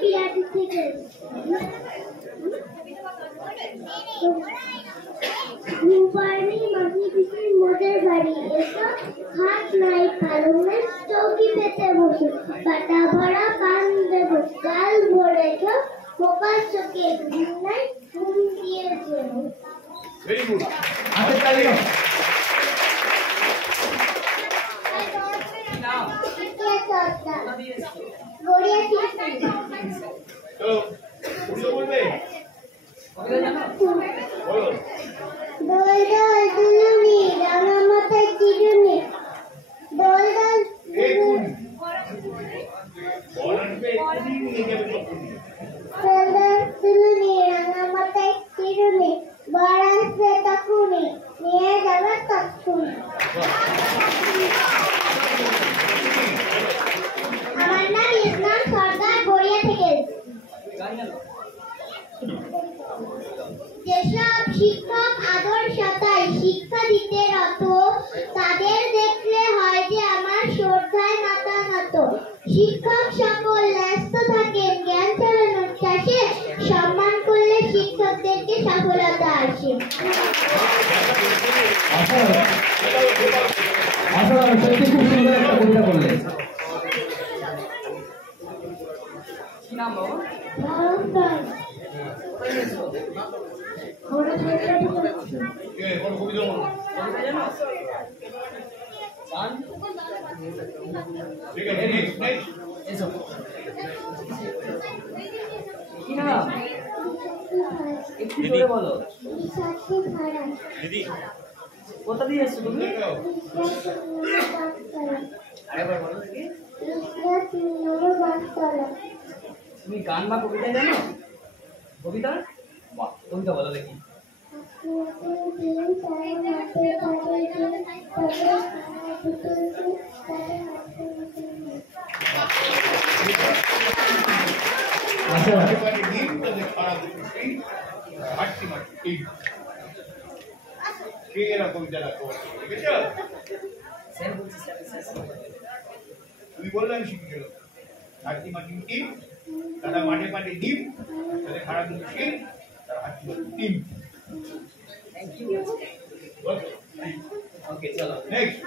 বিরাটি থেকে রূপালী মাসি পিসির মোদের বাড়ি এসো হাত নাই পালং নাই চৌকি পেতে বসো পাতা ভরা পান দেবো গাল ভরে খেও পোকার চোখে ঘুম নাই ঘুম দিয়ে যেও। ভেরি গুড হাতে তালি দাও। গড়িয়া চিঠি চলো উড়িয়ে বলবে বলো। দোল দোল দুলুনি রাঙা মাথায় চিরুনি দোল দোল দোল দোল দুলুনি রাঙা মাথায় চিরুনি বর আসবে তখনই নিয়ে যাবে তক্ষুনি। আমার নাম ইসলাম সরকার গড়িয়া থেকে। যেসব শিক্ষক আদর্শতায় শিক্ষা দিতে রত তাদের দেখলে হয় যে আমার শ্রদ্ধায় মাথা নত। শিক্ষক সকল ব্যস্ত থাকেন জ্ঞান ছড়ানোর চাষে সম্মান করলে শিক্ষকদেরকে সফলতা আসে। সত্যি খুব সুন্দর একটা কবিতা বললেন। কি নাম বাবা? একটু জোরে বলো। দিদি কোথা দিয়ে এসছো তুমি? আরেকবার বলো দেখি। তুমি গান বা কবিতা জানো? কবিতা? বাহ, কবিতা বলো দেখি। তুমি বললে আমি শিখে গেল হাতি মাটি টিম তারা মাঠে মাঠে ডিম তাদের খারাপ শিখ তারা হাতি টিম। Thank you. ওকে চলো নেক্সট